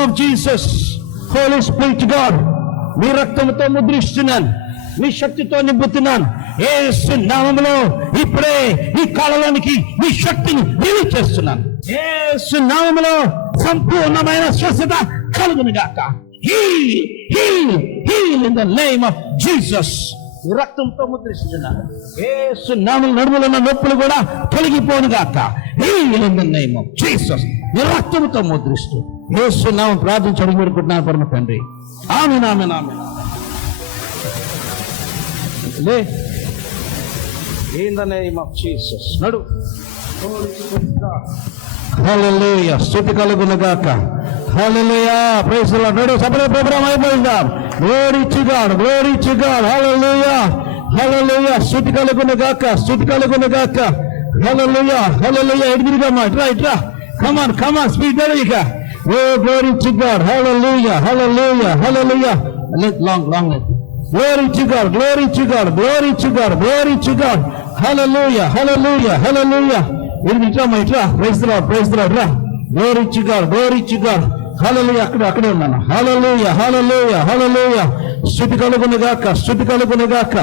Of Jesus, Holy Spirit God, మీ రక్తంతో ముద్రిస్తున్నాను, మీ శక్తితో నింపుతున్నాను. యేసు నామములో ఇప్పుడే ఈ కాలంలోనికి మీ శక్తిని రిలీజ్ చేస్తున్నాను. యేసు నామములో సంపూర్ణమైన స్వస్థత కలుగును గాక. Heal heal heal in the name of Jesus. ఈ రక్తంతో ముద్రిస్తున్నాను. యేసు నామములో నడుములో ఉన్న నొప్పులు కూడా తొలగిపోను గాక. Heal in the name of Jesus. ఈ రక్తంతో ముద్రిస్తూ యేసు నామం ప్రార్థించడం కోరుకుంటున్నాను పరమ తండ్రి. Amen amen amen. In the name of Jesus. నడు. హల్లెలూయా. స్తుతి కలుగును గాక. హల్లెలూయా. Praise the Lord. నడు. సపరేట్ ప్రోగ్రామ్ అయిపోయిందా? Glory to God, glory to God. Hallelujah hallelujah. స్తుతి కలుగును గాక, స్తుతి కలుగును గాక. హల్లెలూయా హల్లెలూయా. ఎదురుగా ఇట్రా. Come on, speed ఇక. Oh, glory to God. Hallelujah, hallelujah, hallelujah. Long. Glory to God, glory to God, glory to God, glory to God. Hallelujah, hallelujah, hallelujah. ఇట్రా. Praise the Lord, praise the Lord. Glory to God, glory to God. Hallelujah. అక్కడే ఉన్నాను. Hallelujah, hallelujah, hallelujah. స్తుతి కలుగును గాక, స్తుతి కలుగును గాక.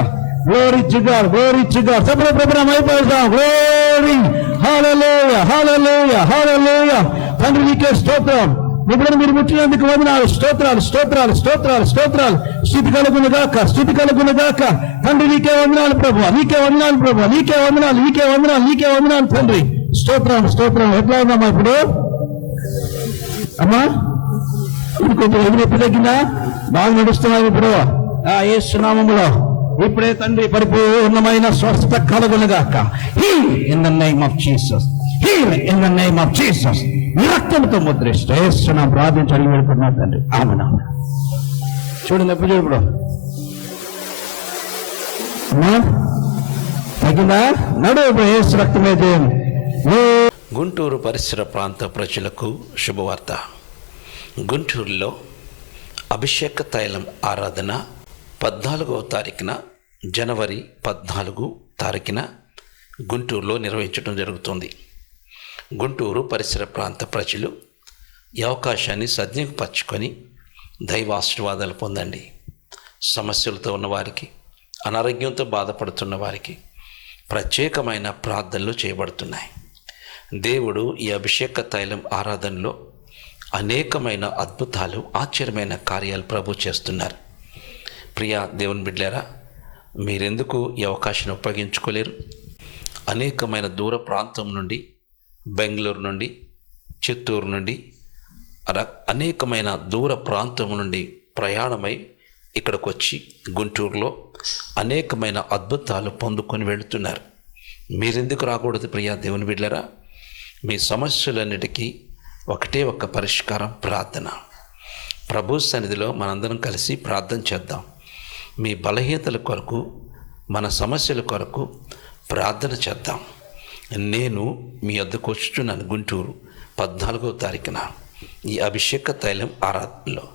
Glory to God, glory to God. Separate programme అయిపోయిందాం. Glory, hallelujah, hallelujah, hallelujah. తండ్రి నీకే స్తోత్రం. ఇప్పుడు మీరు ముట్టినందుకు వందనాలు. స్తోత్రాలు. స్తుతి కలుగును గాక, స్తుతి కలుగును గాక. తండ్రి నీకే వందనాలు ప్రభు, నీకే వందనాలు తండ్రి. స్తోత్రం. ఎట్లా ఉందమ్మా ఇప్పుడు? అమ్మా కొంచెం ఎదురు తగ్గిందా? బాగా నడుస్తున్నావు ఇప్పుడు. యేసు నామములో ఇప్పుడే తండ్రి పరిపూర్ణమైన స్వస్థత కలుగును గాక. Heal in the name of Jesus, heal in the name of Jesus. రక్తంతో ముద్రిస్తూ యేసునామములో ప్రార్థించి అడిగి వెళ్ళిపోతున్నా తండ్రి. ఆమేన్. చూడండి ఎప్పుడు ఇప్పుడు తగ్గిందా? నడు. యేసు రక్తమే దేవుని. గుంటూరు పరిసర ప్రాంత ప్రజలకు శుభవార్త. గుంటూరులో అభిషేక తైలం ఆరాధన 14వ తారీఖున, జనవరి 14 తారీఖున గుంటూరులో నిర్వహించడం జరుగుతుంది. గుంటూరు పరిసర ప్రాంత ప్రజలు ఈ అవకాశాన్ని సద్వినియోగపరచుకొని దైవాశీర్వాదాలు పొందండి. సమస్యలతో ఉన్నవారికి, అనారోగ్యంతో బాధపడుతున్న వారికి ప్రత్యేకమైన ప్రార్థనలు చేయబడుతున్నాయి. దేవుడు ఈ అభిషేక తైలం ఆరాధనలో అనేకమైన అద్భుతాలు, ఆశ్చర్యమైన కార్యాలు ప్రభు చేస్తున్నారు. ప్రియ దేవుని బిడ్డలారా, మీరెందుకు ఈ అవకాశాన్ని ఉపయోగించుకోలేరు? అనేకమైన దూర ప్రాంతం నుండి, బెంగళూరు నుండి, చిత్తూరు నుండి, అనేకమైన దూర ప్రాంతం నుండి ప్రయాణమై ఇక్కడికి వచ్చి గుంటూరులో అనేకమైన అద్భుతాలు పొందుకొని వెళుతున్నారు. మీరెందుకు రాకూడదు? ప్రియ దేవుని బిడ్డలారా, మీ సమస్యలన్నిటికీ ఒకటే ఒక పరిష్కారం, ప్రార్థన. ప్రభు సన్నిధిలో మనందరం కలిసి ప్రార్థన చేద్దాం. మీ బలహీనతల కొరకు, మన సమస్యల కొరకు ప్రార్థన చేద్దాం. నేను మీ వద్దకు వచ్చుచున్నాను గుంటూరు 14వ తారీఖున ఈ అభిషేక తైలం ఆరాధనలో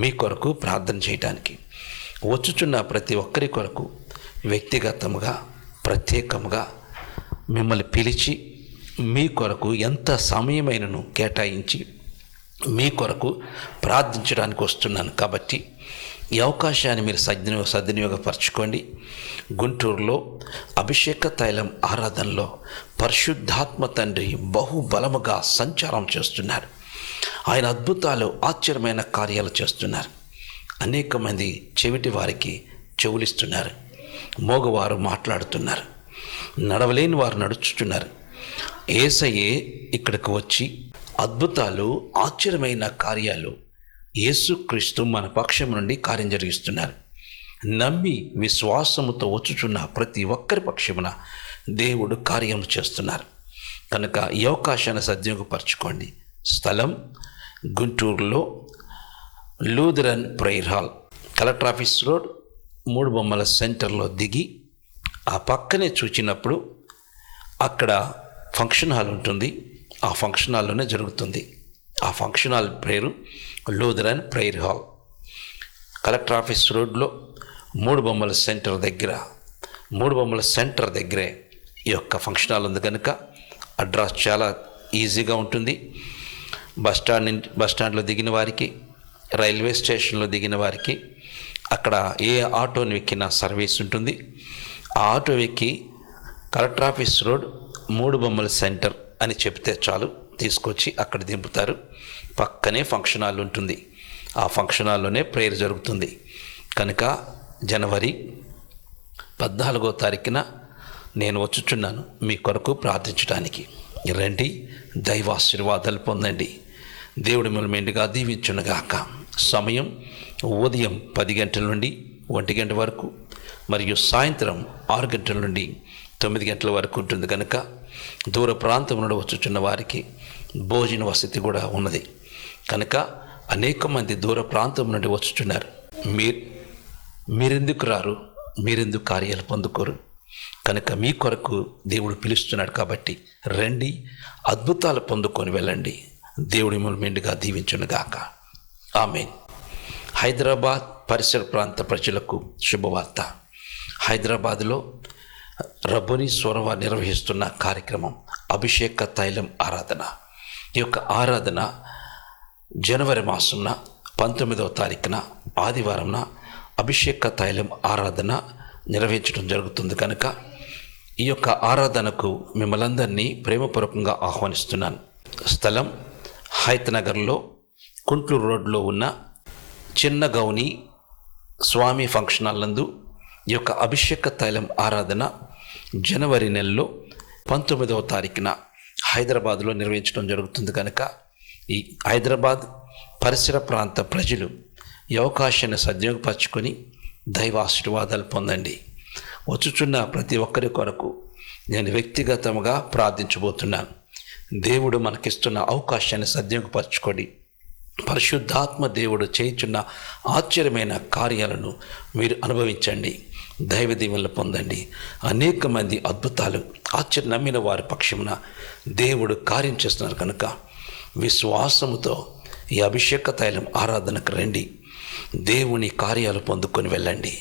మీ కొరకు ప్రార్థన చేయడానికి. వచ్చుచున్న ప్రతి ఒక్కరి కొరకు వ్యక్తిగతంగా, ప్రత్యేకంగా మిమ్మల్ని పిలిచి మీ కొరకు ఎంత సమయమైనను కేటాయించి మీ కొరకు ప్రార్థించడానికి వస్తున్నాను. కాబట్టి ఈ అవకాశాన్ని మీరు సద్వినియోగపరచుకోండి. గుంటూరులో అభిషేక తైలం ఆరాధనలో పరిశుద్ధాత్మ తండ్రి బహుబలముగా సంచారం చేస్తున్నారు. ఆయన అద్భుతాలు, ఆశ్చర్యమైన కార్యాలు చేస్తున్నారు. అనేక మంది చెవిటి వారికి చెవులిస్తున్నారు, మోగవారు మాట్లాడుతున్నారు, నడవలేని వారు నడుచుతున్నారు. యేసయ్యే ఇక్కడికి వచ్చి అద్భుతాలు, ఆశ్చర్యమైన కార్యాలు యేసుక్రీస్తు మన పక్షం నుండి కార్యం జరిగిస్తున్నారు. నమ్మి విశ్వాసముతో వచ్చుచున్న ప్రతి ఒక్కరి పక్షమున దేవుడు కార్యం చేస్తున్నారు. కనుక ఈ అవకాశాన్ని సద్వినియోగపరచుకోండి. స్థలం గుంటూరులో Lutheran prayer hall, collector office road, 3 బొమ్మల సెంటర్లో దిగి ఆ పక్కనే చూచినప్పుడు అక్కడ ఫంక్షన్ హాల్ ఉంటుంది. ఆ ఫంక్షన్ హాల్లోనే జరుగుతుంది. ఆ ఫంక్షన్ హాల్ పేరు Lutheran prayer hall. Collector office రోడ్లో 3 బొమ్మల సెంటర్ దగ్గరే ఈ యొక్క ఫంక్షన్ హాల్ ఉంది. కనుక అడ్రస్ చాలా ఈజీగా ఉంటుంది. బస్టాండ్లో దిగిన వారికి, రైల్వే స్టేషన్లో దిగిన వారికి అక్కడ ఏ ఆటోని ఎక్కినా సర్వీస్ ఉంటుంది. ఆ ఆటో ఎక్కి కలెక్టర్ ఆఫీస్ రోడ్ 3 బొమ్మల సెంటర్ అని చెప్తే చాలు, తీసుకొచ్చి అక్కడ దింపుతారు. పక్కనే ఫంక్షన్ హాల్ ఉంటుంది. ఆ ఫంక్షన్ హాల్లోనే ప్రేయర్ జరుగుతుంది. కనుక జనవరి 14వ తారీఖున నేను వచ్చుచున్నాను మీ కొరకు ప్రార్థించడానికి. రండి, దైవాశీర్వాదాలు పొందండి. దేవుడి మిమ్మల్ని మెండుగా దీవించునుగాక. సమయం ఉదయం 10 గంటల నుండి 1 గంట వరకు, మరియు సాయంత్రం 6 గంటల నుండి 9 గంటల వరకు ఉంటుంది. కనుక దూర ప్రాంతం నుండి వచ్చుచున్న వారికి భోజన వసతి కూడా ఉన్నది. కనుక అనేక మంది దూర ప్రాంతం నుండి వచ్చుచున్నారు. మీరెందుకు రారు? మీరెందుకు కార్యాలు పొందుకోరు? కనుక మీ కొరకు దేవుడు పిలుస్తున్నాడు. కాబట్టి రండి, అద్భుతాలు పొందుకొని వెళ్ళండి. దేవుడి మిమ్మల్ని మెండుగా దీవించునుగాక. ఆమేన్. హైదరాబాద్ పరిసర ప్రాంత ప్రజలకు శుభవార్త. హైదరాబాదులో రబ్బోని స్వరవారు నిర్వహిస్తున్న కార్యక్రమం అభిషేక తైలం ఆరాధన. ఈ యొక్క ఆరాధన జనవరి మాసంన 19వ తారీఖున ఆదివారంన అభిషేక తైలం ఆరాధన నిర్వహించడం జరుగుతుంది. కనుక ఈ యొక్క ఆరాధనకు మిమ్మల్ని అందరినీ ప్రేమపూర్వకంగా ఆహ్వానిస్తున్నాను. స్థలం హైతనగర్లో కుంటూరు రోడ్లో ఉన్న చిన్న గౌని స్వామి ఫంక్షన్ హాల్ నందు ఈ యొక్క అభిషేక తైలం ఆరాధన జనవరి నెలలో 19వ తారీఖున హైదరాబాద్లో నిర్వహించడం జరుగుతుంది. కనుక ఈ హైదరాబాద్ పరిసర ప్రాంత ప్రజలు ఈ అవకాశాన్ని సద్వినియోగపరచుకొని దైవ ఆశీర్వాదాలు పొందండి. వచ్చుచున్న ప్రతి ఒక్కరి కొరకు నేను వ్యక్తిగతంగా ప్రార్థించబోతున్నాను. దేవుడు మనకిస్తున్న అవకాశాన్ని సద్వినియోగపరచుకోండి. పరిశుద్ధాత్మ దేవుడు చేయుచున్న ఆశ్చర్యమైన కార్యాలను మీరు అనుభవించండి. దైవ దీవెనలు పొందండి. అనేక మంది అద్భుతాలు ఆశ్చర్య నమ్మిన వారి పక్షమున దేవుడు కార్యం చేస్తున్నారు. కనుక విశ్వాసముతో ఈ అభిషేక తైలం ఆరాధనకు రండి. దేవుని కార్యాలు పొందుకొని వెళ్ళండి.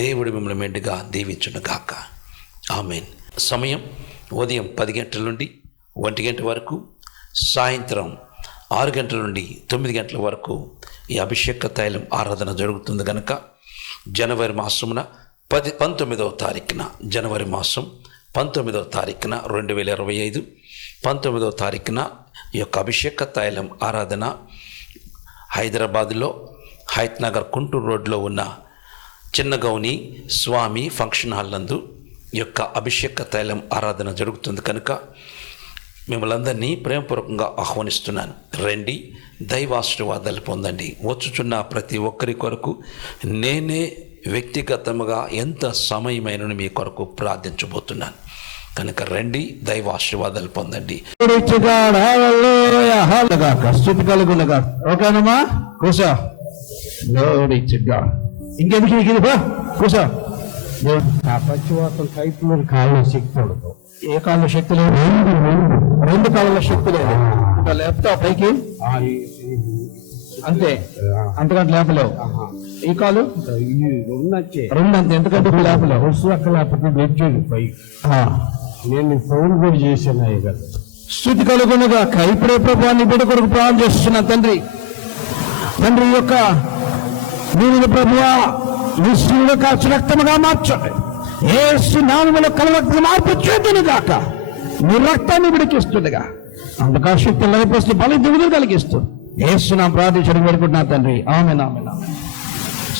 దేవుడు మిమ్మల్ని మెండుగా దీవించునుగాక. ఆమేన్. సమయం ఉదయం 10 గంటల నుండి 1 గంట వరకు, సాయంత్రం 6 గంటల నుండి 9 గంటల వరకు ఈ అభిషేక తైలం ఆరాధన జరుగుతుంది. కనుక జనవరి మాసమున 19వ తారీఖున, జనవరి మాసం 19వ తారీఖున 2025 19వ తారీఖున ఈ యొక్క అభిషేక తైలం ఆరాధన హైదరాబాదులో హైతనగర్ కుంటూరు రోడ్లో ఉన్న చిన్న గౌని స్వామి ఫంక్షన్ హాల్ నందు ఈ యొక్క అభిషేక తైలం ఆరాధన జరుగుతుంది. కనుక మిమ్మల్ని అందరినీ ప్రేమపూర్వకంగా ఆహ్వానిస్తున్నాను. రండి, దైవాశీర్వాదాలు పొందండి. వచ్చుచున్న ప్రతి ఒక్కరి కొరకు నేనే వ్యక్తిగతంగా ఎంత సమయమైనను మీ కొరకు ప్రార్థించబోతున్నాను. కనుక రండి, దైవాశీర్వాదాలు పొందండి. స్తుతి కలుగునుగా. ఓకేనమ్మా, కూసా. ఇంకెందుకు కూసా. పచ్చివాతం కైపు కాళ్ళ శక్తి ఉండదు. ఏ కాళ్ళ శక్తి లేదు? 2 కాళ్ళ శక్తి లేదు. ఇంకా లేపుతావు పైకి అంతే, అంతకంటే లేపలేవు. ఈ కాలు 2 అంతే, ఎందుకంటే లేపలేవు. అక్కడ లేకపోతే వచ్చేది పై. నేను ఫోన్ కూడా చేశాను కదా. స్తుతి కలుగునుగా. ఇప్పుడే ప్రభువాన్ని బిడ్డ కొరకు ప్రార్థన చేస్తున్నా. తండ్రి ఈ యొక్క నీవు ప్రభువా నీ శివుడు కాచి రక్తముగా మార్చండి. యేసు నామములో కలవక్త మార్పు చేతును గాక. నీ రక్తాన్ని విడికిస్తుండగా అందుకా శక్తి లభిస్తూ బలి దిగులు కలిగిస్తూ యేసు నా ప్రార్థించడం వేడుకుంటున్నా తండ్రి. ఆమేన్, ఆమేన్, ఆమేన్.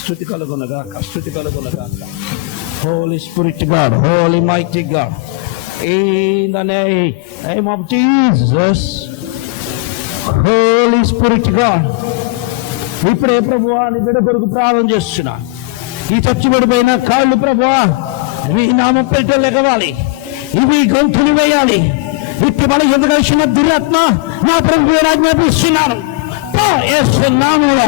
స్తుతి కలుగునుగా, స్తుతి కలుగునుగా. Holy Spirit God, holy mighty God, in the name of Jesus, Holy Spirit God. ఇప్పుడే ప్రభువా నీ బిడ్డ కొరకు ప్రార్థన చేస్తున్నా. ఈ చచ్చిబడిపోయిన కాళ్ళు ప్రభువా మీ నామం పేరిట లెగవాలి. ఇవి గొంతులు వేయాలి. ఇట్టి మన ఎదుగలిసిన దురాత్మ నా ప్రభు ఆజ్ఞాపిస్తున్నాను. నామంలో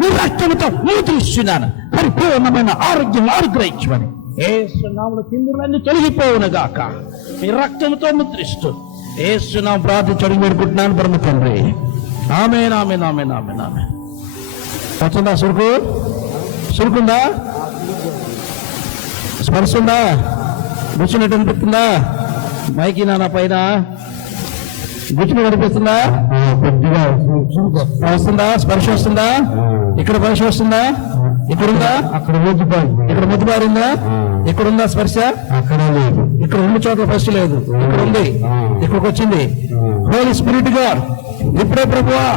నీ రక్తముతో ముద్రిస్తున్నాను. పరిపూర్ణమైన ఆరోగ్యం అనుగ్రహించమని యేసు నామములో తిమ్ములన్నీ తొలగిపోవునుగాక. మీ రక్తముతో ముద్రిస్తూ యేసు నామములో ప్రార్థించడం వేడుకుంటున్నాను పరమ తండ్రి. ఆమేన్, ఆమేన్, ఆమేన్, ఆమేన్, ఆమేన్. వచ్చిందా సురుకుందా? స్పర్శ ఉందా? కూర్చున్నట్టు అనిపిస్తుందా? మైకి నా పైన గుచ్చుకు కనిపిస్తుందా? కొద్దిగా వస్తుందా? స్పర్శ వస్తుందా? ఇక్కడ స్పర్శ వస్తుందా? ఇక్కడుందా? అక్కడ ఊదిపోయింది, ఇక్కడ ముద్దుబారిందా? ఇక్కడుందా స్పర్శ? అక్కడ లేదు. ఇక్కడ 2 చోట్ల స్పర్శ లేదు, ఇక్కడ ఉంది, ఇక్కడికి వచ్చింది. హోలీ స్పిరిట్ గాడ్ ఇప్పుడే ప్రభువా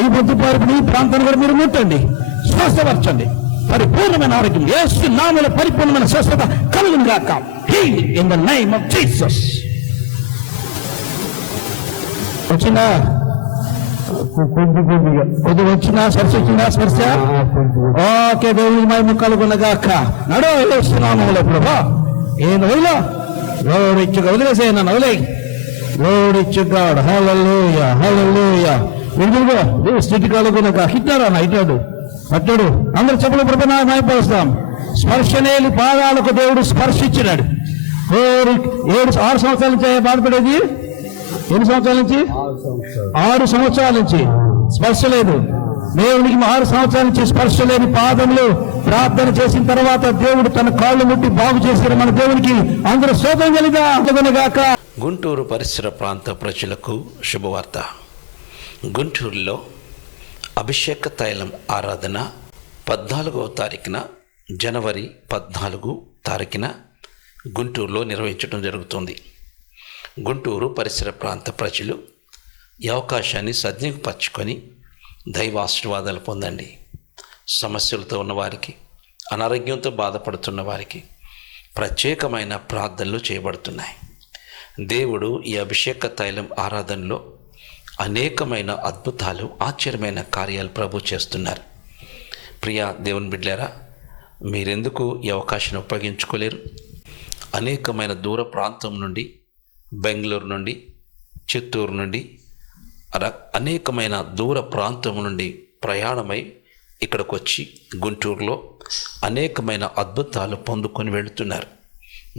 ఈ ముద్దుపారిపోయిన ఈ ప్రాంతాన్ని కూడా మీరు ముట్టండి, స్వస్థపరచండి. పరిపూర్ణమైన ఆరోగ్యం యేసు నామములో పరిపూర్ణమైన స్వస్థత కలుగును గాక. Heal in the name of Jesus. వచ్చిందా? కొద్దిగా వచ్చినా స్పర్శ వచ్చిందా? స్పర్శ ఓకే. దేవుని మహిమ కలుగును గాక. నడో యేసు నామములో ప్రభా ఏం వదిలో లోడిచ్చుగా వదిలేసే నన్ను వదిలేయి. లోడిచ్చుగాడు హల్లెలూయా హల్లెలూయా. విడుదలగా దేవుడు స్థితి కలుగును గాక. హిట్టారా నా ఇట్టాడు అట్టాడు అందరు చెప్పులు ప్రభు మైపరుస్తాం. స్పర్శనేలు పాదాలకు దేవుడు స్పర్శించినాడు. 6 సంవత్సరాల నుంచి బాధపడేది. ఎన్ని సంవత్సరాల నుంచి? 6 సంవత్సరాల నుంచి స్పర్శ లేదు. దేవునికి 6 సంవత్సరాల నుంచి స్పర్శ లేని పాదములు ప్రార్థన చేసిన తర్వాత దేవుడు తన కాళ్ళు ముట్టి బాగు చేశారు. మన దేవునికి అందరూ శోభం కలిగాక. గుంటూరు పరిసర ప్రాంత ప్రజలకు శుభవార్త. గుంటూరులో అభిషేక తైలం ఆరాధన 14వ తారీఖున జనవరి 14 తారీఖున గుంటూరులో నిర్వహించడం జరుగుతుంది. గుంటూరు పరిసర ప్రాంత ప్రజలు ఈ అవకాశాన్ని సద్వినియోగపరచుకొని దైవాశీర్వాదాలు పొందండి. సమస్యలతో ఉన్నవారికి, అనారోగ్యంతో బాధపడుతున్న వారికి ప్రత్యేకమైన ప్రార్థనలు చేయబడుతున్నాయి. దేవుడు ఈ అభిషేక తైలం ఆరాధనలో అనేకమైన అద్భుతాలు, ఆశ్చర్యమైన కార్యాలు ప్రభు చేస్తున్నారు. ప్రియా దేవుని బిడ్డలారా, మీరెందుకు ఈ అవకాశాన్ని ఉపయోగించుకోలేరు? అనేకమైన దూర ప్రాంతం నుండి, బెంగళూరు నుండి, చిత్తూరు నుండి, అనేకమైన దూర ప్రాంతం నుండి ప్రయాణమై ఇక్కడికి వచ్చి గుంటూరులో అనేకమైన అద్భుతాలు పొందుకొని వెళుతున్నారు.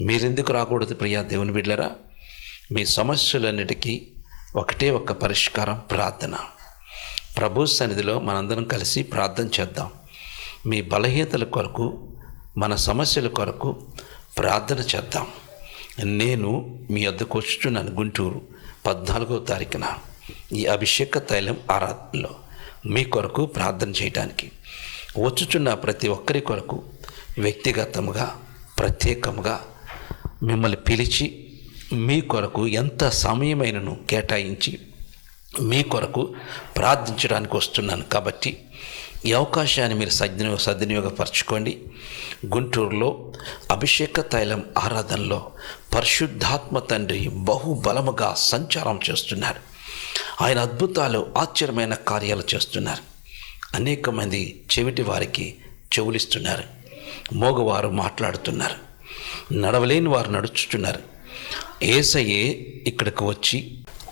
మీరెందుకు రాకూడదు? ప్రియా దేవుని బిడ్డలారా, మీ సమస్యలన్నిటికీ ఒకటే ఒక పరిష్కారం, ప్రార్థన. ప్రభు సన్నిధిలో మనందరం కలిసి ప్రార్థన చేద్దాం. మీ బలహీనతల కొరకు, మన సమస్యల కొరకు ప్రార్థన చేద్దాం. నేను మీ వద్దకు వచ్చుచున్నాను గుంటూరు 14వ తారీఖున ఈ అభిషేక తైలం ఆరాధనలో మీ కొరకు ప్రార్థన చేయడానికి. వచ్చుచున్న ప్రతి ఒక్కరి కొరకు వ్యక్తిగతంగా, ప్రత్యేకంగా మిమ్మల్ని పిలిచి మీ కొరకు ఎంత సమయమైనను కేటాయించి మీ కొరకు ప్రార్థించడానికి వస్తున్నాను. కాబట్టి ఈ అవకాశాన్ని మీరు సద్వినియోగపరచుకోండి. గుంటూరులో అభిషేక తైలం ఆరాధనలో పరిశుద్ధాత్మ తండ్రి బహుబలముగా సంచారం చేస్తున్నారు. ఆయన అద్భుతాలు, ఆశ్చర్యమైన కార్యాలు చేస్తున్నారు. అనేక మంది చెవిటి వారికి చెవులిస్తున్నారు, మోగవారు మాట్లాడుతున్నారు, నడవలేని వారు నడుచుతున్నారు. యేసయ్యే ఇక్కడికి వచ్చి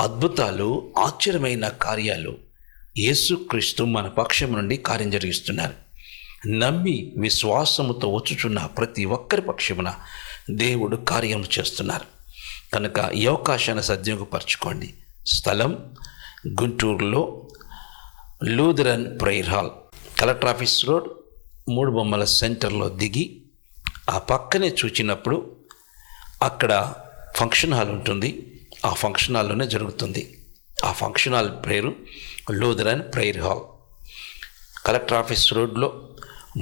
అద్భుతాలు, ఆశ్చర్యమైన కార్యాలు యేసుక్రీస్తు మన పక్షం నుండి కార్యం జరిగిస్తున్నారు. నమ్మి విశ్వాసముతో వచ్చుచున్న ప్రతి ఒక్కరి పక్షమున దేవుడు కార్యం చేస్తున్నారు. కనుక ఈ అవకాశాన్ని సద్వినియోగపరచుకోండి. స్థలం గుంటూరులో Lutheran prayer hall, collector office road, 3 బొమ్మల సెంటర్లో దిగి ఆ పక్కనే చూచినప్పుడు అక్కడ ఫంక్షన్ హాల్ ఉంటుంది. ఆ ఫంక్షన్ హాల్లోనే జరుగుతుంది. ఆ ఫంక్షన్ హాల్ పేరు Lutheran prayer hall. Collector office రోడ్లో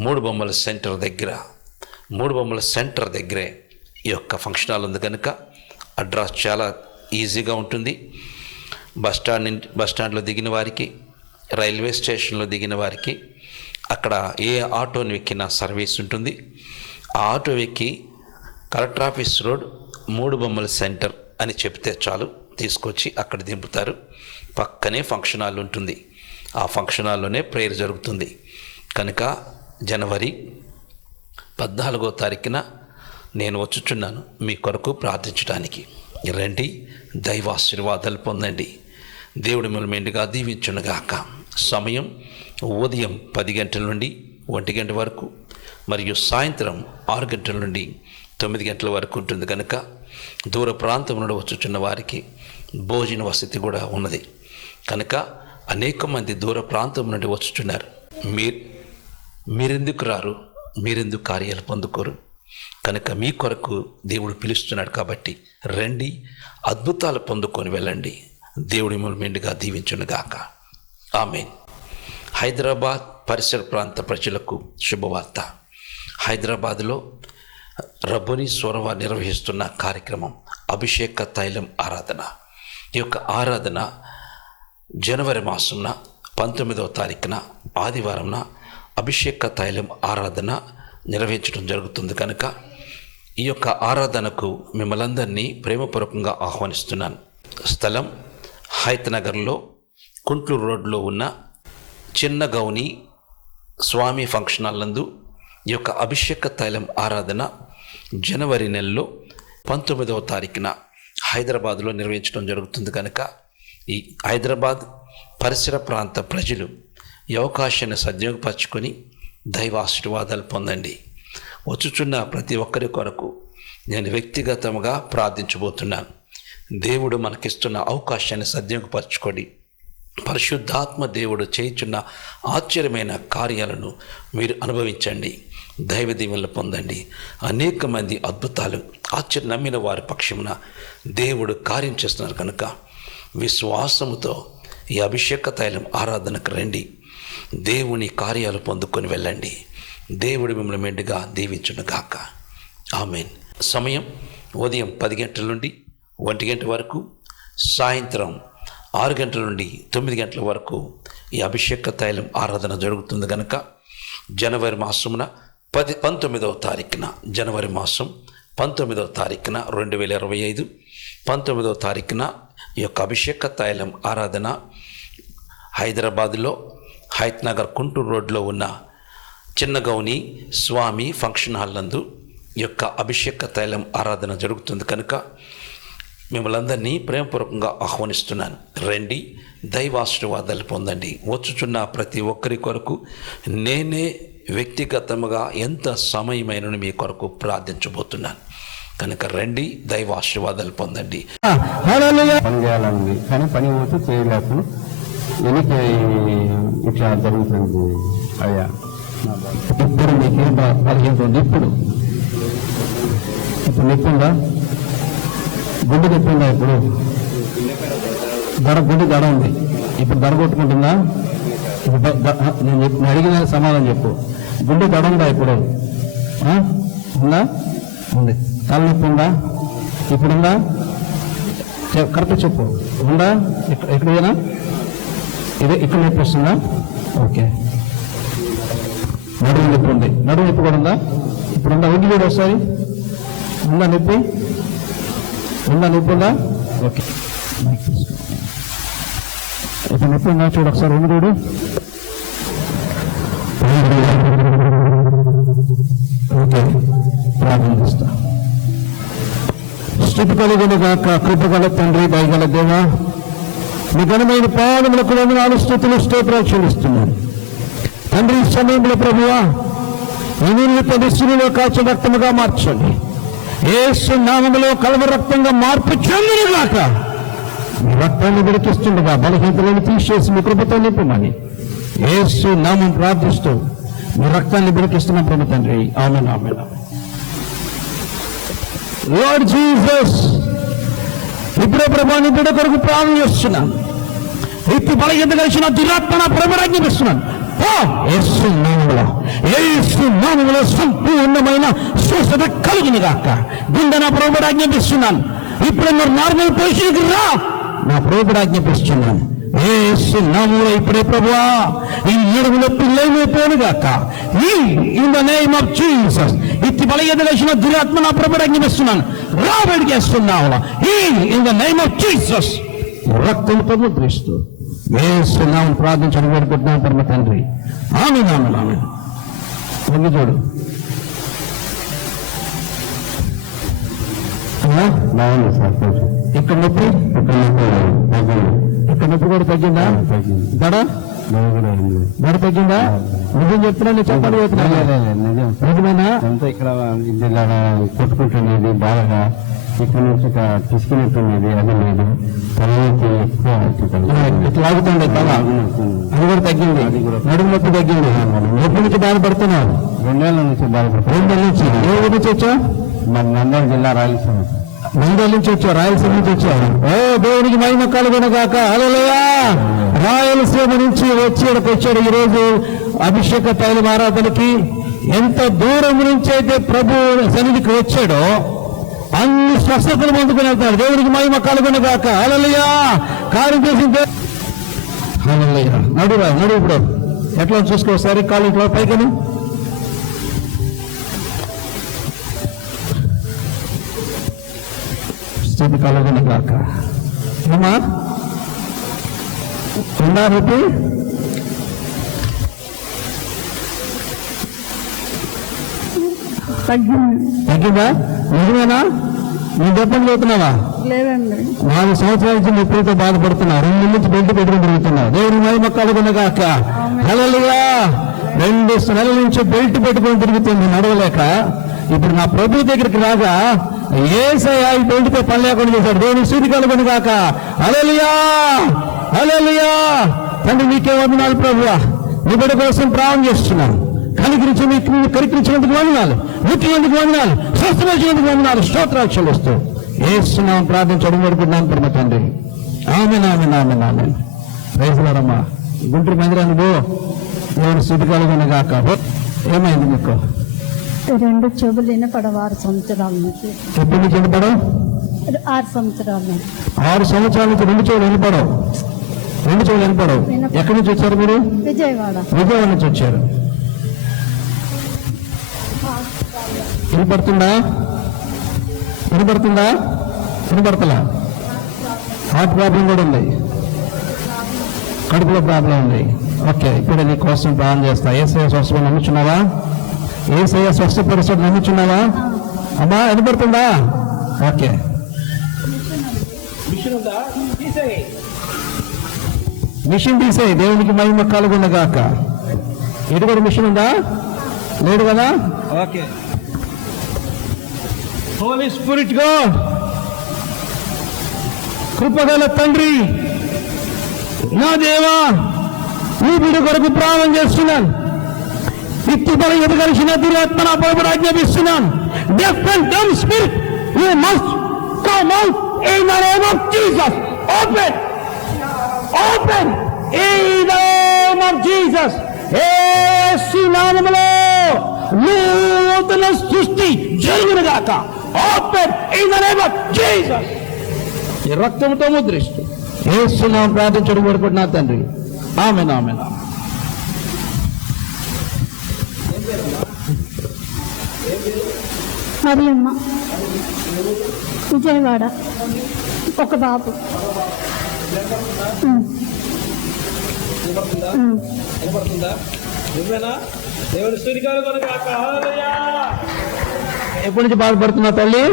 3 బొమ్మల సెంటర్ దగ్గర, 3 బొమ్మల సెంటర్ దగ్గరే ఈ యొక్క ఫంక్షన్ హాల్ ఉంది. కనుక అడ్రస్ చాలా ఈజీగా ఉంటుంది. బస్టాండ్లో దిగిన వారికి, రైల్వే స్టేషన్లో దిగిన వారికి అక్కడ ఏ ఆటోని ఎక్కినా సర్వీస్ ఉంటుంది. ఆ ఆటో ఎక్కి కలెక్టర్ ఆఫీస్ రోడ్ 3 బొమ్మల సెంటర్ అని చెప్తే చాలు, తీసుకొచ్చి అక్కడ దింపుతారు. పక్కనే ఫంక్షన్ హాల్ ఉంటుంది. ఆ ఫంక్షన్ హాల్లోనే ప్రేయర్ జరుగుతుంది. కనుక జనవరి 14వ తారీఖున నేను వచ్చుచున్నాను మీ కొరకు ప్రార్థించడానికి. రండి, దైవాశీర్వాదాలు పొందండి. దేవుడి మిమ్మల్ని మెండుగా దీవించునుగాక. సమయం ఉదయం 10 గంటల నుండి 1 గంట వరకు, మరియు సాయంత్రం 6 గంటల నుండి 9 గంటల వరకు ఉంటుంది. కనుక దూర ప్రాంతం నుండి వచ్చుచున్న వారికి భోజన వసతి కూడా ఉన్నది. కనుక అనేక మంది దూర ప్రాంతం నుండి వచ్చుచున్నారు. మీరెందుకు రారు? మీరెందుకు కార్యాలు పొందుకోరు? కనుక మీ కొరకు దేవుడు పిలుస్తున్నాడు. కాబట్టి రండి, అద్భుతాలు పొందుకొని వెళ్ళండి. దేవుడి మిమ్మల్ని మెండుగా దీవించునుగాక. ఆమేన్. హైదరాబాద్ పరిసర ప్రాంత ప్రజలకు శుభవార్త. హైదరాబాద్లో రబ్బుని స్వరవ నిర్వహిస్తున్న కార్యక్రమం అభిషేక తైలం ఆరాధన. ఈ యొక్క ఆరాధన జనవరి మాసంన 19వ తారీఖున ఆదివారంన అభిషేక తైలం ఆరాధన నిర్వహించడం జరుగుతుంది కనుక ఈ యొక్క ఆరాధనకు మిమ్మల్ందరినీ ప్రేమపూర్వకంగా ఆహ్వానిస్తున్నాను. స్థలం హైతనగర్లో కుంట్లూరు రోడ్లో ఉన్న చిన్న గౌని స్వామి ఫంక్షన్ హాల్ నందు ఈ యొక్క అభిషేక తైలం ఆరాధన జనవరి నెలలో 19వ తారీఖున హైదరాబాద్లో నిర్వహించడం జరుగుతుంది కనుక ఈ హైదరాబాద్ పరిసర ప్రాంత ప్రజలు ఈ అవకాశాన్ని సద్వినియోగపరచుకొని దైవ ఆశీర్వాదాలు పొందండి. వచ్చుచున్న ప్రతి ఒక్కరి కొరకు నేను వ్యక్తిగతంగా ప్రార్థించబోతున్నాను. దేవుడు మనకిస్తున్న అవకాశాన్ని సద్వినియోగపరచుకోండి. పరిశుద్ధాత్మ దేవుడు చేయుచున్న ఆశ్చర్యమైన కార్యాలను మీరు అనుభవించండి. దైవ దీవెనలు పొందండి. అనేక మంది అద్భుతాలు ఆశ్చర్య నమ్మిన వారి పక్షమున దేవుడు కార్యం చేస్తున్నారు కనుక విశ్వాసముతో ఈ అభిషేక తైలం ఆరాధనకు రండి. దేవుని కార్యాలు పొందుకొని వెళ్ళండి. దేవుడు మిమ్మల్ని మెండుగా దీవించునుగాక. ఆమేన్. సమయం ఉదయం 10 గంటల నుండి 1 గంట వరకు, సాయంత్రం 6 గంటల నుండి 9 గంటల వరకు ఈ అభిషేక తైలం ఆరాధన జరుగుతుంది కనుక జనవరి మాసమున 19వ తారీఖున జనవరి మాసం 19వ తారీఖున 2025 19వ తారీఖున ఈ యొక్క అభిషేక తైలం ఆరాధన హైదరాబాద్లో హైతనగర్ కుంటూరు రోడ్లో ఉన్న చిన్న గౌని స్వామి ఫంక్షన్ హాల్ నందు ఈ యొక్క అభిషేక తైలం ఆరాధన జరుగుతుంది కనుక మిమ్మల్ని అందరినీ ప్రేమపూర్వకంగా ఆహ్వానిస్తున్నాను. రండి, దైవాశీర్వాదాలు పొందండి. వచ్చుచున్న ప్రతి ఒక్కరి కొరకు నేనే వ్యక్తిగతంగా ఎంత సమయమైనను మీ కొరకు ప్రార్థించబోతున్నాను కనుక రండి, దైవాశీర్వాదాలు పొందండి. పని చేయాలని కానీ పని పోతే చేయలేకు. ఎందుకు ఇట్లా జరుగుతుంది అయ్యా? ఇప్పుడు మీకు 15 ఉంది. ఇప్పుడు నొప్పిందా? గుండె నొప్పిందా? ఇప్పుడు గుండె దడ ఉంది. ఇప్పుడు దడ కొట్టుకుంటుందా? నేను అడిగిన సమాధానం చెప్పు. గుండె దడ ఉందా? ఇప్పుడు ఉందా? ఉంది. తలనొప్పి ఉందా? ఇప్పుడుందా? కరెక్ట్ చెప్పు. ఉందా? ఎక్కడైనా ఇక్కడ నొప్పి వస్తుందా? ఓకే. నడుము నొప్పి ఉంది. నడుము నొప్పి కూడా ఉందా? ఇప్పుడుందా? ఉండి కూడా ఒకసారి ఉందా? నొప్పి ఉందా? నొప్పి ఉందా? ఓకే. ఇప్పుడు నొప్పి ఉందా? చూడు ఒకసారి. ఉండి చూడు. ఓకే. ప్రారంభిస్తా. స్థుతి కలుగునుగాక. కృపగల తండ్రి, దయగల దేవా, మీ ఘనమైన పాదములకు వందనాలు, స్తుతులు, స్తోత్రాలు చెల్లిస్తున్నాను తండ్రి. ఈ సమయంలో ప్రభువా, ఈ నీళ్ళు ప్రదర్శనలో కాల్చి రక్తముగా మార్చండి. యేసు నామములో కలవ రక్తంగా మార్పు చెందునుగాక. మీ రక్తాన్ని విడికిస్తుండగా బలహీనతలను తీసేసి మీ కృపతో నింపమని యేసు నామం ప్రార్థిస్తూ మీ రక్తాన్ని విడికిస్తున్నాం ప్రభు తండ్రి. ఆమేన్, ఆమేన్. లార్డ్ జీసస్, ఇప్పుడే ప్రభా నీ బిడ్డ కొరకు ప్రార్థన చేస్తున్నాను. ఇప్పుడు బలహీనత కలిసిన దురాత్మ ప్రభుత్వం యేసు నామములో సంపూర్ణమైన స్వస్థత కలుగునుగాక. గుండె నా ప్రభువుడు ఆజ్ఞాపిస్తున్నాను. ఇప్పుడు మీరు నార్మల్ పొజిషన్కి రా. నా ప్రభువుడు ఆజ్ఞాపిస్తున్నాను. యేసు నామములో ఇప్పుడే ప్రభువా ఈ నడుము నొప్పి లేకపోనుగాక. In the name of Jesus. ఇట్టి బలహీనత కలిసిన దురాత్మ నా ప్రభువుడు ఆజ్ఞాపిస్తున్నాను. రా, బయటికేస్తున్నావు. In the name of Jesus. రక్తంతో ముద్రిస్తూ యేసు నామములో ప్రార్థించడం వేడుకుంటున్నాను పరమ తండ్రి. ఆమేన్, ఆమేన్, ఆమేన్. వంగి చూడు. బాగుంది సార్. కొంచెం ఇక్కడ నొప్పి, ఇక్కడ నొప్పి కూడా తగ్గిందా? దడ దడ తగ్గిందా? నిజం చెప్తున్నా, నేను చెప్పాలి నిజమేనా? అంతా ఇక్కడ ఇలా కొట్టుకుంటున్నది బాగా. ఇక్కడ నుంచి తీసుకున్నట్టున్నది, అది లేదు. తలకి ఎక్కువ ఇట్లా ఆగుతుంది తల, అది కూడా తగ్గింది. నడుము నొప్పి తగ్గింది. ఎప్పటి నుంచి బాధపడుతున్నారు? 2 నెలల నుంచి బాధపడుతున్నారు. 2 నెలల నుంచి. ఏ ఊరి నుంచి వచ్చా? మన నంద్యాల జిల్లా రాయలసీమ. నంద్యాల నుంచి వచ్చావు, రాయలసీమ నుంచి వచ్చావు. ఓ దేవునికి మహిమ కలుగునగాక. హల్లెలూయా. రాయలసీమ నుంచి వచ్చి ఇక్కడికి వచ్చాడు ఈరోజు అభిషేక తైలం ఆరాధనకి. ఎంత దూరం నుంచి అయితే ప్రభు సన్నిధికి వచ్చాడో అన్ని స్వస్థతలు పొందుకుని వెళ్తాడు. దేవునికి మహిమ కలుగునగాక. హల్లెలూయా. కార్యం చేసిందే. హల్లెలూయా. నడురా, నడు. ఇప్పుడు ఎట్లా చూసుకోసారి కాలు ఇట్లా పైకని. స్థితి కలుగునగాక. ఏమా ఉందా నొప్పి? తగ్గిందా? నిజమేనా? నీ దెబ్బలు చదువుతున్నావా? లేదండి. 4 సంవత్సరాల నుంచి నొప్పితో బాధపడుతున్నా. 2 నెలల నుంచి బెల్ట్ పెట్టుకుని తిరుగుతున్నా. దేవుని మహిమ కలుగునగాక. హల్లెలూయా. 2 నెలల నుంచి బెల్ట్ పెట్టుకొని తిరుగుతుంది నడవలేక. ఇప్పుడు నా ప్రభు దగ్గరికి రాగా యేసయ్య ఈ బెల్ట్తో పని లేకుండా చేశాడు. దేవుని స్థితి కలుగునగాక. హల్లెలూయా. హల్లెలూయా. తండ్రి నీకే వందనాలు ప్రభువా. నీ బిడ్డ కోసం ప్రార్థన చేస్తున్నాను. కనికరించినందుకు వందనాలు, ముట్టినందుకు వందనాలు, స్వస్థపరిచినందుకు వందనాలు, స్తోత్రాలు చెల్లిస్తూ యేసునామమున ప్రార్థించడం వేడుకుంటున్నాను పరమ తండ్రి. Amen, amen, amen, amen. Praise the Lord. Guntur మందిరానికి పో. దేవుని స్తుతి కలుగునగాక. ఏమైంది మీకు? 2 చెవులు వినపడవు 6 సంవత్సరాల నుంచి. ఎప్పటి నుంచి వినపడవు? 6 సంవత్సరాల నుంచి. 6 సంవత్సరాల నుంచి 2 చెవులు వినపడవు. 2 చెవులు వినపడవు. ఎక్కడి నుంచి వచ్చారు మీరు? విజయవాడ. విజయవాడ నుంచి వచ్చారు. వినపడుతుందా? వినపడుతుందా? వినపడతలా? హార్ట్ ప్రాబ్లం కూడా ఉంది, కడుపులో ప్రాబ్లం ఉంది. ఓకే, ఇప్పుడు నీ కోసం ప్రార్థన చేస్తా. యేసయ్య స్వస్థపడి నమ్ముచున్నావా? యేసయ్య స్వస్థపరిచాడు నమ్ముచున్నావా? అమ్మా వినపడుతుందా? ఓకే. మిషన్ తీసేయి. దేవునికి మహిమ కలుగునగాక. ఇటు కూడా మిషన్ ఉందా? లేదు కదా? ఓకే. హోలీ స్పిరిట్ గాడ్, కృపగల తండ్రి, నా దేవా, నీ బిడ్డ కొరకు ప్రార్థన చేస్తున్నాను. ఇత్తుపై ఎదగలిసిన దురాత్మ నా పైన ఆజ్ఞాపిస్తున్నాను. Deaf and dumb spirit, you must come out in the name of Jesus. Open, open in the name of Jesus. యేసు నామములో నూతన సృష్టి జరుగునుగాక. Open in the name of Jesus. ఈ రక్తంతో ముద్రిస్తూ యేసు నామమున ప్రార్థించడం కోరుకుంటున్నా తండ్రి. ఆమేన్, ఆమేన్. మరియమ్మ, విజయవాడ. ఒక బాబు. ఎప్పటి నుంచి బాధపడుతున్నా తల్లి?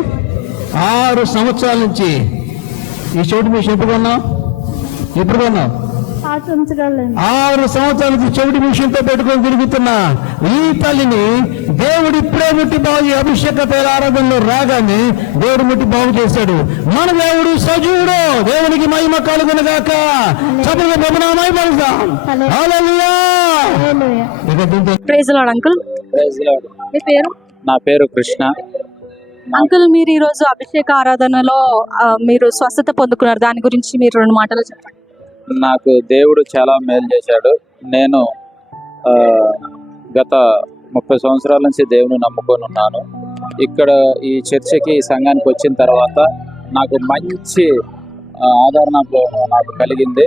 6 సంవత్సరాల నుంచి. ఈ చెవిటి మిషన్ ఎప్పుడు కొన్నావు? ఎప్పుడు కొన్నావు? 6 సంవత్సరాలు. 6 సంవత్సరాల నుంచి చెవిటి మిషన్తో పెట్టుకొని తిరుగుతున్నా ఈ తల్లిని దేవుడు ఇప్పుడే ముట్టి బాగు చేసి, అభిషేక తైల ఆరాధనలో రాగానే దేవుడు ముట్టి బాగు చేశాడు. మన దేవుడు సజీవుడు. దేవునికి మహిమ కలుగునగాక. చదువు బొమ్మనామై పలుకుదాం. Hallelujah. Praise Lord uncle. Praise Lord. మీ పేరు? నా పేరు కృష్ణ. అంకుల్, మీరు ఈరోజు అభిషేక ఆరాధనలో మీరు స్వస్థత పొందుకున్నారు. దాని గురించి మీరు 2 మాటలు చెప్పండి. నాకు దేవుడు చాలా మేలు చేశాడు. నేను గత 30 సంవత్సరాల నుంచి దేవుని నమ్ముకొని ఉన్నాను. ఇక్కడ ఈ చర్చికి, ఈ సంఘానికి వచ్చిన తర్వాత నాకు మంచి ఆదరణ నాకు కలిగింది.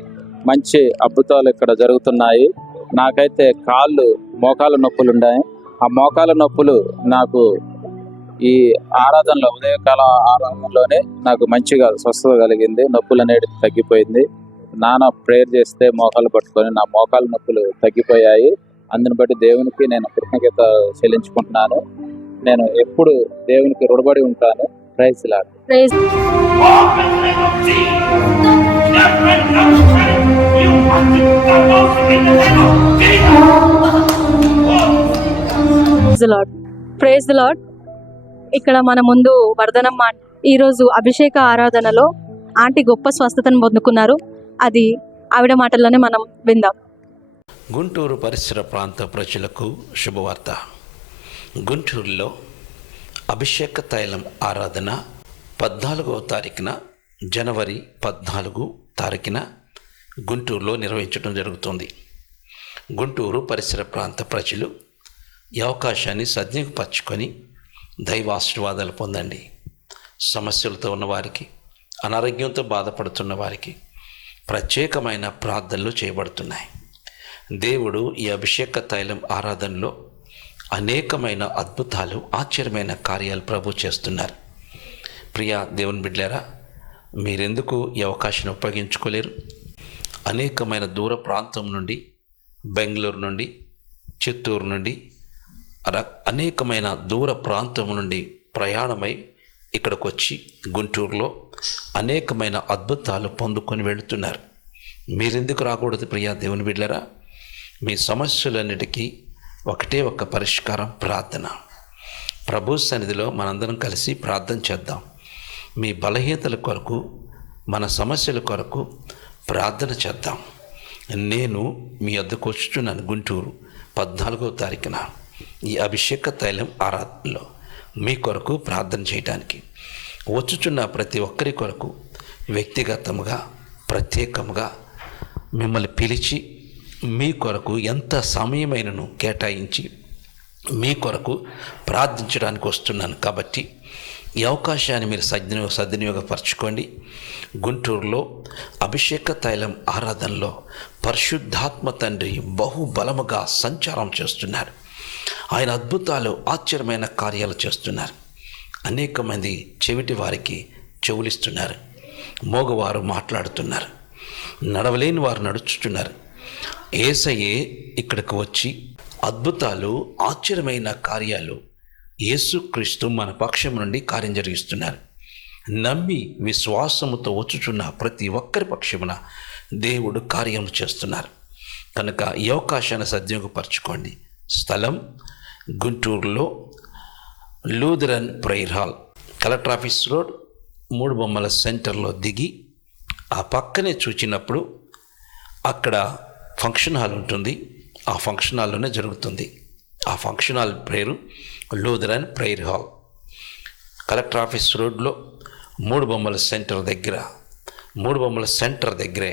మంచి అద్భుతాలు ఇక్కడ జరుగుతున్నాయి. నాకైతే మోకాలు నొప్పులు ఉన్నాయి. ఆ మోకాల నొప్పులు నాకు ఈ ఆరాధనలో, ఉదయకాల ఆరాధనలోనే నాకు మంచిగా స్వస్థత కలిగింది. నొప్పులు అనేది తగ్గిపోయింది. నాన్న ప్రేయర్ చేస్తే మోకాలు పట్టుకొని నా మోకాలు నొప్పులు తగ్గిపోయాయి. అందుని బట్టి దేవునికి నేను కృతజ్ఞత చెల్లించుకుంటున్నాను. నేను ఎప్పుడు దేవునికి రుణపడి ఉంటాను. Praise Lord. Praise Lord. Praise the Lord. ఇక్కడ మన ముందు వర్ధనమ్మ ఈరోజు అభిషేక ఆరాధనలో ఆంటీ గొప్ప స్వస్థతను పొందుకున్నారు. అది ఆవిడ మాటల్లోనే మనం విందాం. గుంటూరు పరిసర ప్రాంత ప్రజలకు శుభవార్త. గుంటూరులో అభిషేక తైలం ఆరాధన 14వ తారీఖున జనవరి 14 తారీఖున గుంటూరులో నిర్వహించడం జరుగుతుంది. గుంటూరు పరిసర ప్రాంత ప్రజలు ఈ అవకాశాన్ని సద్వినియోగపరచుకొని దైవాశీర్వాదాలు పొందండి. సమస్యలతో ఉన్నవారికి, అనారోగ్యంతో బాధపడుతున్న వారికి ప్రత్యేకమైన ప్రార్థనలు చేయబడుతున్నాయి. దేవుడు ఈ అభిషేక తైలం ఆరాధనలో అనేకమైన అద్భుతాలు, ఆశ్చర్యమైన కార్యాలు ప్రభు చేస్తున్నారు. ప్రియ దేవుని బిడ్డలారా, మీరెందుకు ఈ అవకాశాన్ని ఉపయోగించుకోలేరు? అనేకమైన దూర ప్రాంతం నుండి, బెంగళూరు నుండి, చిత్తూరు నుండి, అనేకమైన దూర ప్రాంతం నుండి ప్రయాణమై ఇక్కడికి వచ్చి గుంటూరులో అనేకమైన అద్భుతాలు పొందుకొని వెళుతున్నారు. మీరెందుకు రాకూడదు? ప్రియ దేవుని బిడ్డలారా, మీ సమస్యలన్నిటికీ ఒకటే ఒక పరిష్కారం, ప్రార్థన. ప్రభు సన్నిధిలో మనందరం కలిసి ప్రార్థన చేద్దాం. మీ బలహీనతల కొరకు, మన సమస్యల కొరకు ప్రార్థన చేద్దాం. నేను మీ వద్దకు వచ్చుచున్నాను గుంటూరు 14వ తారీఖున ఈ అభిషేక తైలం ఆరాధనలో మీ కొరకు ప్రార్థన చేయడానికి. వచ్చుచున్న ప్రతి ఒక్కరి కొరకు వ్యక్తిగతముగా, ప్రత్యేకముగా మిమ్మల్ని పిలిచి మీ కొరకు ఎంత సమయమైనను కేటాయించి మీ కొరకు ప్రార్థించడానికి వస్తున్నాను. కాబట్టి ఈ అవకాశాన్ని మీరు సద్వినియోగపరచుకోండి. గుంటూరులో అభిషేక తైలం ఆరాధనలో పరిశుద్ధాత్మ తండ్రి బహుబలముగా సంచారం చేస్తున్నారు. ఆయన అద్భుతాలు, ఆశ్చర్యమైన కార్యాలు చేస్తున్నారు. అనేక మంది చెవిటి వారికి చెవులిస్తున్నారు, మోగవారు మాట్లాడుతున్నారు, నడవలేని వారు నడుచుతున్నారు. యేసయ్యే ఇక్కడికి వచ్చి అద్భుతాలు, ఆశ్చర్యమైన కార్యాలు యేసుక్రీస్తు మన పక్షం నుండి కార్యం జరిగిస్తున్నారు. నమ్మి విశ్వాసముతో వచ్చుచున్న ప్రతి ఒక్కరి పక్షమున దేవుడు కార్యం చేస్తున్నారు. కనుక ఈ అవకాశాన్ని సద్వినియోగపరచుకోండి. స్థలం గుంటూరులో Lutheran prayer hall, collector office road, 3 బొమ్మల సెంటర్లో దిగి ఆ పక్కనే చూచినప్పుడు అక్కడ ఫంక్షన్ హాల్ ఉంటుంది. ఆ ఫంక్షన్ హాల్లోనే జరుగుతుంది. ఆ ఫంక్షన్ హాల్ పేరు Lutheran prayer hall. Collector office రోడ్లో 3 బొమ్మల సెంటర్ దగ్గరే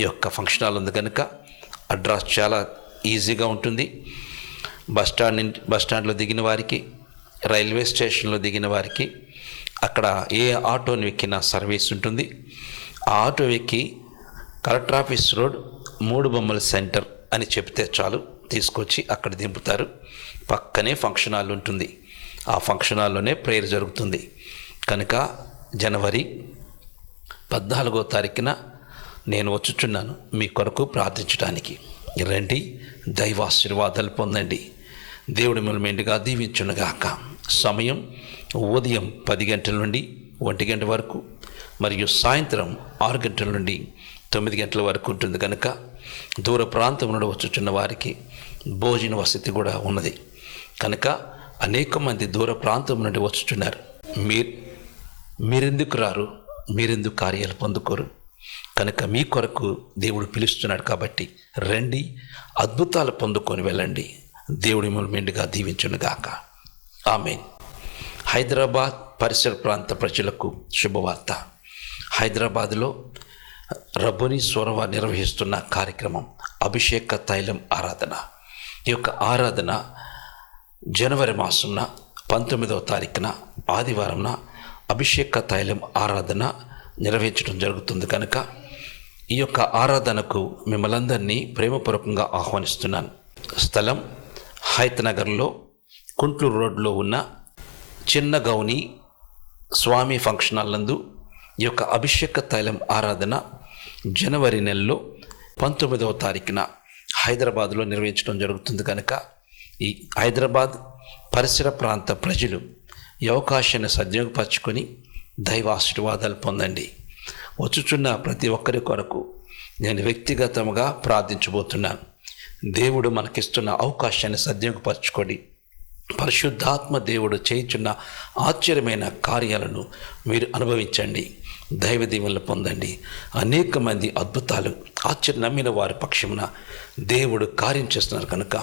ఈ యొక్క ఫంక్షన్ హాల్ ఉంది. కనుక అడ్రస్ చాలా ఈజీగా ఉంటుంది. బస్ స్టాండ్లో దిగిన వారికి, రైల్వే స్టేషన్లో దిగిన వారికి అక్కడ ఏ ఆటోని ఎక్కినా సర్వీస్ ఉంటుంది. ఆ ఆటో ఎక్కి కలెక్టర్ ఆఫీస్ రోడ్ 3 బొమ్మల సెంటర్ అని చెప్తే చాలు, తీసుకొచ్చి అక్కడ దింపుతారు. పక్కనే ఫంక్షన్ హాల్ ఉంటుంది. ఆ ఫంక్షన్ హాల్లోనే ప్రేయర్ జరుగుతుంది. కనుక జనవరి 14వ తారీఖున నేను వచ్చుచున్నాను మీ కొరకు ప్రార్థించడానికి. రండి, దైవాశీర్వాదాలు పొందండి. దేవుడి మిమ్మల్ని మెండుగా దీవించునుగాక. సమయం ఉదయం 10 గంటల నుండి 1 గంట వరకు, మరియు సాయంత్రం 6 గంటల నుండి 9 గంటల వరకు ఉంటుంది. కనుక దూర ప్రాంతం నుండి వచ్చుచున్న వారికి భోజన వసతి కూడా ఉన్నది. కనుక అనేక మంది దూర ప్రాంతం నుండి వచ్చుచున్నారు. మీరెందుకు రారు? మీరెందుకు కార్యాలు పొందుకోరు? కనుక మీ కొరకు దేవుడు పిలుస్తున్నాడు. కాబట్టి రండి, అద్భుతాలు పొందుకొని వెళ్ళండి. దేవుడి మిమ్మల్ని మెండుగా దీవించునుగాక. ఆమేన్. హైదరాబాద్ పరిసర ప్రాంత ప్రజలకు శుభవార్త. హైదరాబాద్లో రబ్బోని స్వరవ నిర్వహిస్తున్న కార్యక్రమం అభిషేక తైలం ఆరాధన. ఈ యొక్క ఆరాధన జనవరి మాసంన 19వ తారీఖున ఆదివారంన అభిషేక తైలం ఆరాధన నిర్వహించడం జరుగుతుంది. కనుక ఈ యొక్క ఆరాధనకు మిమ్మల్ని అందరినీ ప్రేమపూర్వకంగా ఆహ్వానిస్తున్నాను. స్థలం హైతనగర్లో కుంట్లూరు రోడ్లో ఉన్న చిన్న గౌని స్వామి ఫంక్షన్ హాల్ నందు ఈ యొక్క అభిషేక తైలం ఆరాధన జనవరి నెలలో 19వ తారీఖున హైదరాబాద్లో నిర్వహించడం జరుగుతుంది. కనుక ఈ హైదరాబాద్ పరిసర ప్రాంత ప్రజలు ఈ అవకాశాన్ని సద్వినియోగపరచుకొని దైవ ఆశీర్వాదాలు పొందండి. వచ్చుచున్న ప్రతి ఒక్కరి కొరకు నేను వ్యక్తిగతంగా ప్రార్థించబోతున్నాను. దేవుడు మనకిస్తున్న అవకాశాన్ని సద్వినియోగపరచుకోండి. పరిశుద్ధాత్మ దేవుడు చేయుచున్న ఆశ్చర్యమైన కార్యాలను మీరు అనుభవించండి. దైవ దీవెనలు పొందండి. అనేక మంది అద్భుతాలు, ఆశ్చర్య నమ్మిన వారి పక్షమున దేవుడు కార్యం చేస్తున్నారు. కనుక